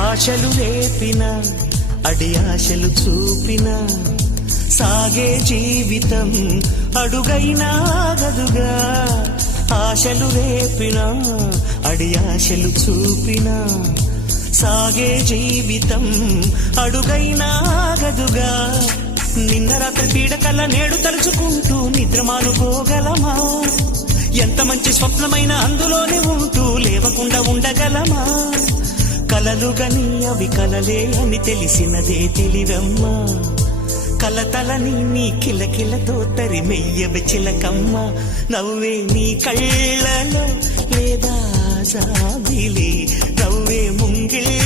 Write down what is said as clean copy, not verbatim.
ఆశలు రేపిన అడి ఆశలు చూపిన సాగే జీవితం అడుగైనా ఆగదుగా. ఆశలు రేపిన అడి ఆశలు చూపిన సాగే జీవితం అడుగైనా ఆగదుగా. నిన్న రాత్రి పీడకల్ల నేడు తలుచుకుంటూ నిద్రమానుకోగలమా? ఎంత మంచి స్వప్నమైన అందులోనే ఉంటూ లేవకుండా ఉండగలమా? కలలుగని అవి కలలే అని తెలిసినదే తెలివమ్మా. కలతలని నీ కిలకిలతో తరిమెయ్యవి చిలకమ్మ. నవ్వే నీ కళ్ళలో లేదా జాబిలి, నవ్వే ముంగిళ్ళ